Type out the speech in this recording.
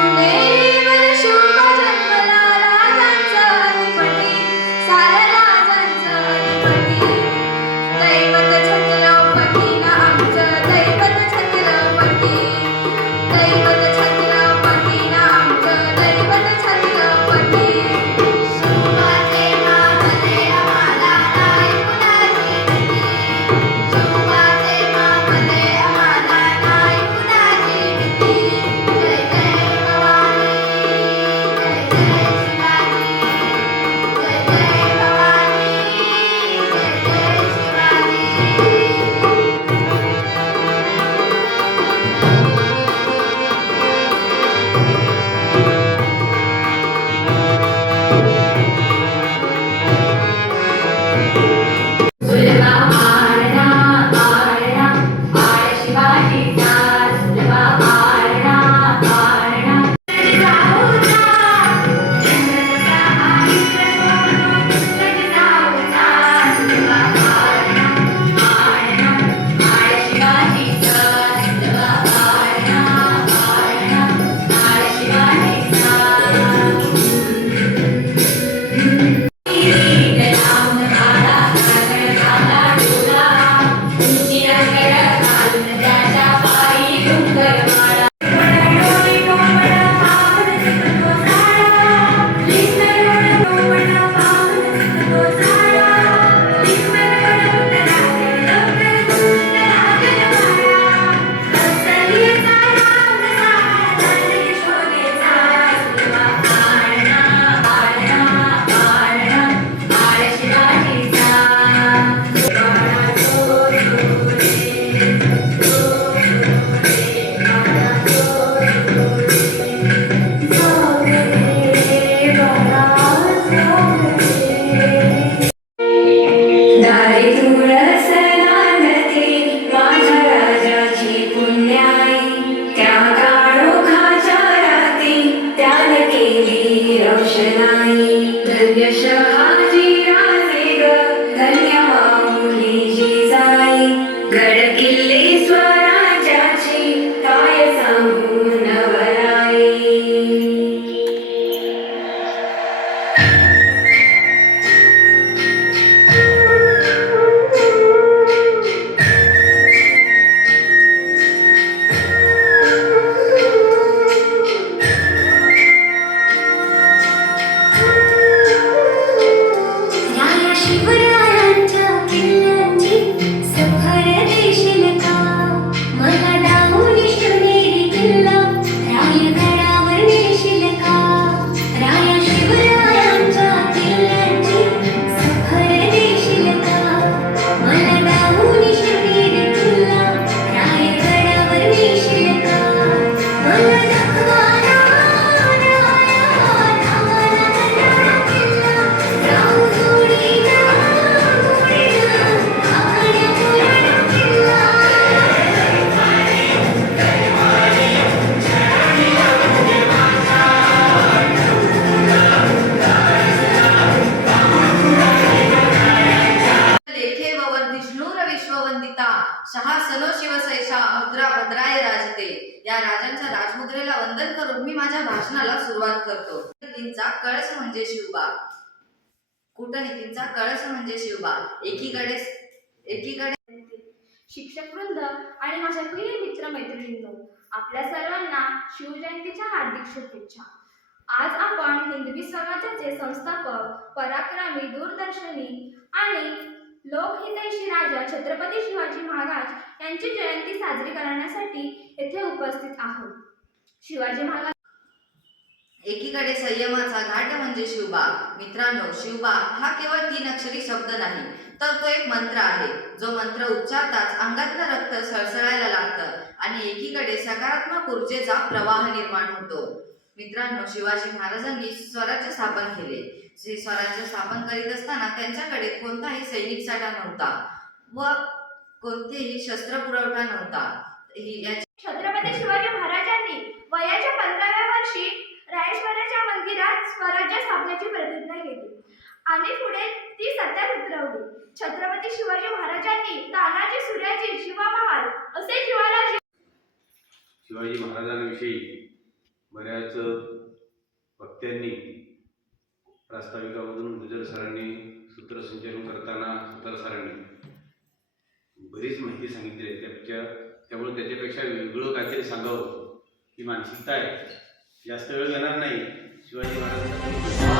शिवनेरीवर शोभा जन्मला राजांचा अधिपती, साऱ्या राजांचा अधिपती. दैवत छत्रपती ना आमचं, दैवत छत्रपती, दैवत छत्रपती ना आमचं, दैवत छत्रपती. शिवाचे मामले आम्हाला नाही कुणाची भीती, शिवाचे मामले आम्हाला नाही कुणाची भीती. जय जय भवानी, जय जय शिवाजी, जय जय भवानी, जय जय शिवाजी. सुलभा आरणा आरणा आळ शिवाजीचा, सुलभा आरणा आरणा. जाऊचा चंद्रचा आयुष्य सोडून लग जाऊचा, सुलभा आरणा आरणा आळ शिवाजीचा, सुलभा आरणा आरणा आळ शिवाजीचा. लावून काळा काजळ काला डोला, उंची रंगड घालून त्याच्या पायी डोंगर माळा. डोळे कोमळ पाहून दिसतो सारा, लिंगरवड कोमळ पाहून दिसतो सारा, लिंगरवड रागल रागल माळा. हसलीचा राम सारा धन यशोदेचा, सुलभा आरणा आरणा आरणा आळ शिवाजीचा. बाळा तो रे, बाळा तो जाऊ रे, बाळा जाऊ रे. दारी तुळस नांदते माझ्या राजाची पुण्याई, त्या काळोखाच्या राती त्यानं केली रोषणाई. धन्य शहाजी राजे ग, धन्य माऊली जिजाई, गड किल्ले स्वराज्याची काय सांगू नवराई. राया शिवरायांच्या किल्ल्यांची सफर देशील का, मला डावून शिवनेरी किल्ला रायगडावर नेशील का. राया शिवरायांच्या किल्ल्यांची सफर देशील का, मला डावून शिवनेरी किल्ला रायगडावर नेशील का. मला दाखवा राहू जोडीला जोडीला आखड्या पुराणा किल्ला. लेखे ववर्धिष्णुर विश्ववंदिता, शहासनो शिवसैषा मुद्रा भद्राय राजते. या राजांच्या राजमुद्रेला वंदन करून मी माझ्या भाषणाला सुरुवात करतो. कूटनीतींचा कळस म्हणजे शिवबा, कूटनीतींचा कळस म्हणजे शिवबा. एकीकडे शिक्षक वृंद आणि माझ्या प्रिय मित्र मैत्रिणींनो, आपल्या सर्वांना शिवजयंतीच्या हार्दिक शुभेच्छा. आज आपण हिंदवी समाजाचे संस्थापक, पराक्रमी, दूरदर्शनी आणि लोकहितैषी राजा छत्रपती शिवाजी महाराज यांची जयंती साजरी करण्यासाठी येथे उपस्थित आहोत. शिवाजी महाराज एकीकडे संयमाचा घाट म्हणजे शिवबा. मित्रांनो, शिवबा हा केवळ 3 अक्षरी शब्द नाही, तर तो एक मंत्र आहे, जो मंत्र उच्चारताच अंगातलं रक्त सळसळायला लागतं आणि एकीकडे सकारात्मक ऊर्जेचा प्रवाह निर्माण होतो. मित्रांनो, शिवाजी महाराजांनी स्वराज्य स्थापन केले. स्वराज्य स्थापन करीत असताना त्यांच्याकडे कोणताही सैनिक साठा नव्हता व कोणतेही शस्त्र पुरवठा नव्हता. छत्रपती शिवाजी महाराजांनी वयाच्या 15व्या वर्षी रायरेश्वराच्या मंदिरात स्वराज्य स्थापनेची प्रतिज्ञा केली आणि पुढे ती सत्यात उतरवली. छत्रपती शिवाजी महाराजांनी तानाजी, सूर्याजी, शिवा महाल असे शिवाजी महाराजांविषयी बऱ्याच वक्त्यांनी प्रास्ताविकामधून गुजर सरांनी सूत्रसंचलन करताना सुतार सरांनी बरीच माहिती सांगितली आहे. त्यामुळे त्याच्यापेक्षा वेगळं काहीतरी सांगावं ही मानसिकता आहे. जास्त वेळ घेणार नाही. शिवाजी महाराजांचा